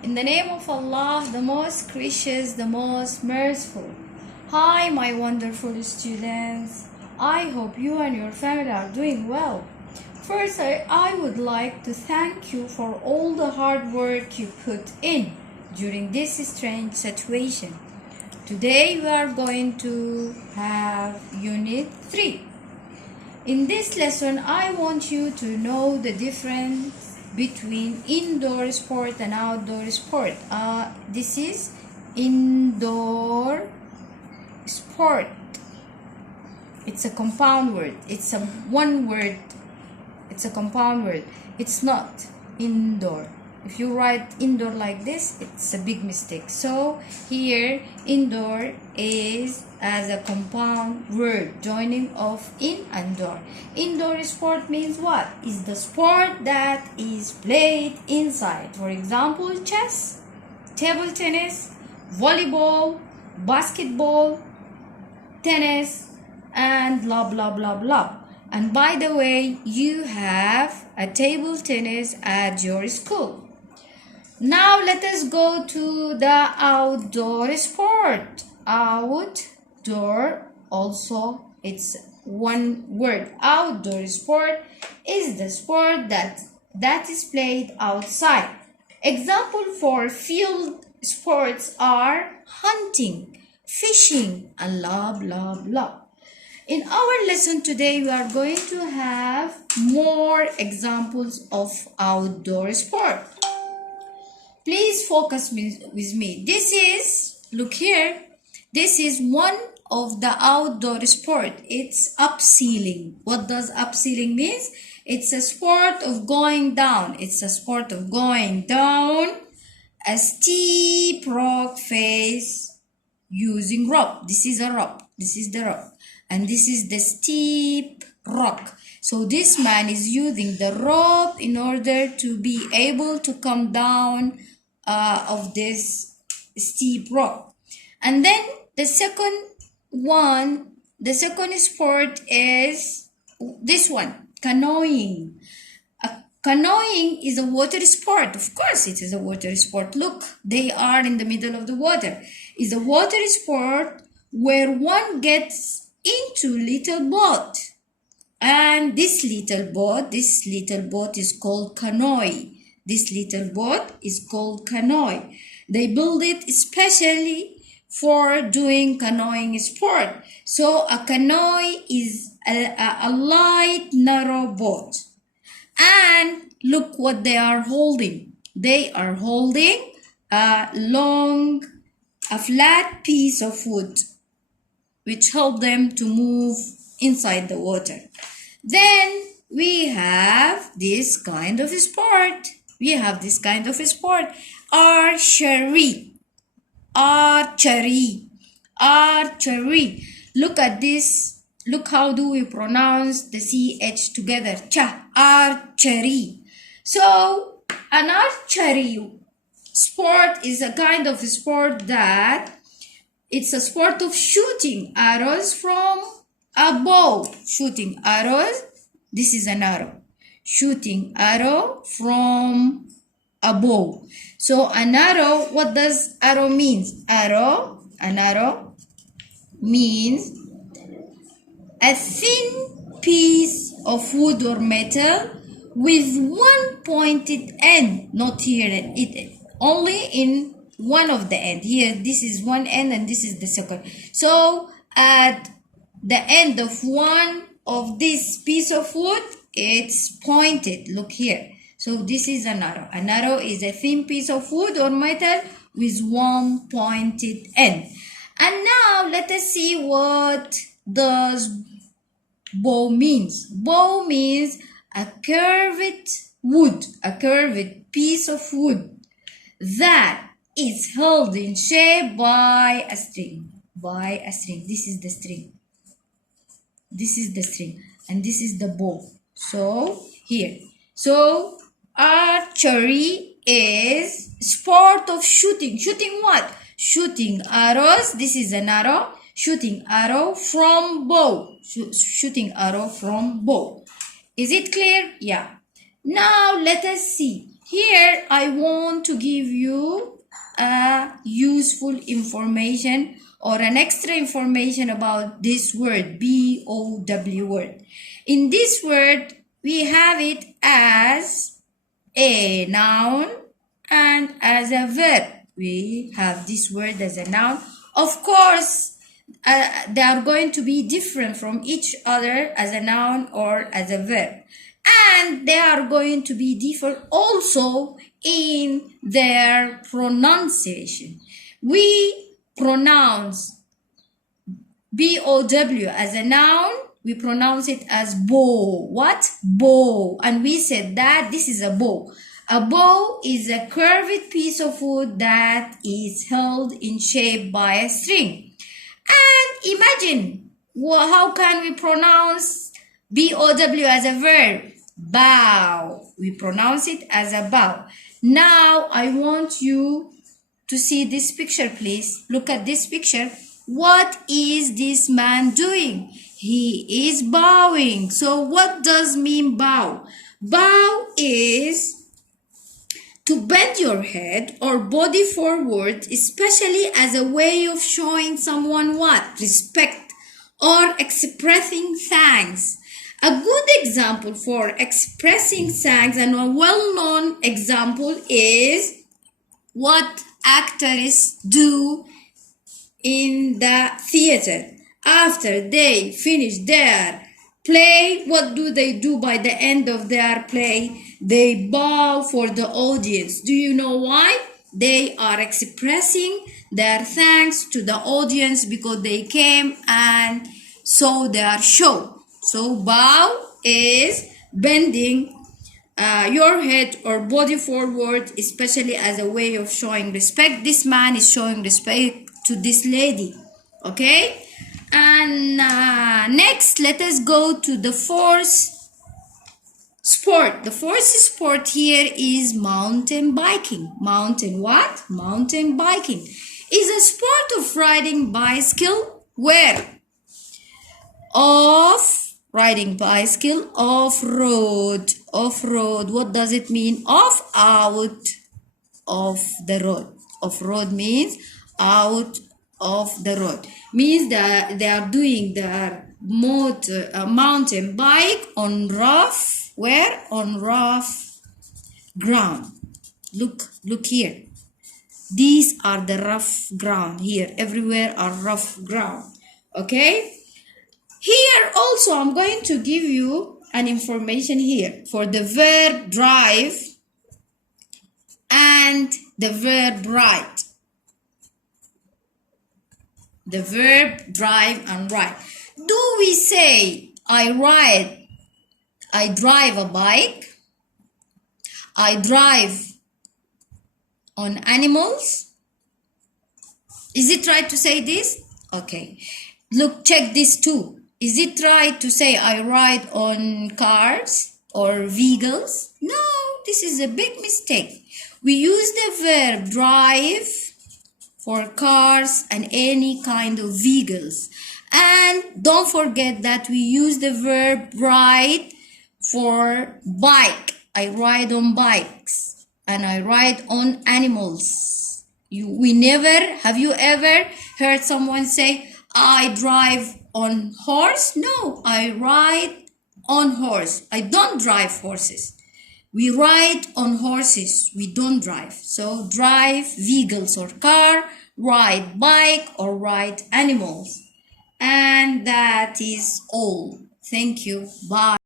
In the name of Allah, the most gracious, the most merciful. Hi, my wonderful students. I hope you and your family are doing well. First, I would like to thank you for all the hard work you put in during this strange situation. Today, we are going to have Unit 3. In this lesson, I want you to know the difference between indoor sport and outdoor sport. This is indoor sport. It's a compound word. It's a one word. It's a compound word. It's not indoor. If you write indoor like this, it's a big mistake. So here, indoor is as a compound word joining of in and door. Indoor sport means what? Is the sport that is played inside. For example, chess, table tennis, volleyball, basketball, tennis, and blah blah blah blah. And by the way, you have a table tennis at your school. Now let us go to the outdoor sport. Outdoor, also it's one word. Outdoor sport is the sport that is played outside. Example for field sports are hunting, fishing, and blah blah blah. In our lesson today, we are going to have more examples of outdoor sport. Please focus with me. This is, look here, this is one of the outdoor sport. It's abseiling. What does abseiling mean? It's a sport of going down. It's a sport of going down a steep rock face using rope. This is a rope. This is the rope. And this is the steep rock. So this man is using the rope in order to be able to come down of this steep rock. And then the second sport is this one, canoeing. Canoeing is a water sport. Of course it is a water sport. Look, they are in the middle of the water. It's a water sport where one gets into little boat. And this little boat is called canoe. This little boat is called canoe. They build it especially for doing canoeing sport. So a canoe is a light, narrow boat. And look what they are holding. They are holding a flat piece of wood, which help them to move inside the water. Then we have this kind of sport. Archery. Look at this. Look how do we pronounce the CH together. Cha. Archery. So an archery sport is a kind of sport that it's a sport of shooting arrows from a bow. Shooting arrows. This is an arrow. Shooting arrow from a bow. So an arrow, what does arrow mean? An arrow means a thin piece of wood or metal with one pointed end. Not here, only in one of the end. Here, this is one end and this is the second. So at the end of one of this piece of wood, it's pointed. Look here. So this is an arrow. An arrow is a thin piece of wood or metal with one pointed end. And now let us see what does bow means. Bow means a curved wood, a curved piece of wood that is held in shape by a string. This is the string. This is the string. And this is the bow. So here. So archery is sport of shooting. Shooting what? Shooting arrows. This is an arrow. Shooting arrow from bow. Shooting arrow from bow. Is it clear? Yeah. Now let us see. Here I want to give you a useful information or an extra information about this word, B-O-W word. In this word, we have it as a noun and as a verb. We have this word as a noun. Of course, they are going to be different from each other as a noun or as a verb. And they are going to be different also in their pronunciation. We pronounce B-O-W as a noun. We pronounce it as bow. What? Bow. And we said that this is a bow. A bow is a curved piece of wood that is held in shape by a string. And imagine, how can we pronounce B-O-W as a verb? Bow. We pronounce it as a bow. Now I want you to see this picture, please. Look at this picture. What is this man doing? He is bowing. So what does mean bow? Bow is to bend your head or body forward, especially as a way of showing someone what? Respect or expressing thanks. A good example for expressing thanks and a well-known example is what actors do in the theater. After they finish their play, what do they do by the end of their play? They bow for the audience. Do you know why? They are expressing their thanks to the audience because they came and saw their show. So bow is bending your head or body forward, especially as a way of showing respect. This man is showing respect to this lady. Okay? And next, let us go to the fourth sport. The fourth sport here is mountain biking. Mountain what? Mountain biking is a sport of riding bicycle where? Riding bicycle off-road. Off-road, what does it mean? Off, out of the road. Off-road means out of the road. Means that they are doing their mountain bike on rough, where? On rough ground. Look here. These are the rough ground here. Everywhere are rough ground. Okay? Here also I'm going to give you an information here for the verb drive and the verb ride. The verb drive and ride. Do we say I drive a bike? I drive on animals? Is it right to say this? Okay. Look, check this too. Is it right to say I ride on cars or vehicles? No, this is a big mistake. We use the verb drive for cars and any kind of vehicles. And don't forget that we use the verb ride for bike. I ride on bikes and I ride on animals. Have you ever heard someone say, I drive on horse? No, I ride on horse. I don't drive horses. We ride on horses. We don't drive. So drive vehicles or car, ride bike or ride animals. And that is all. Thank you. Bye.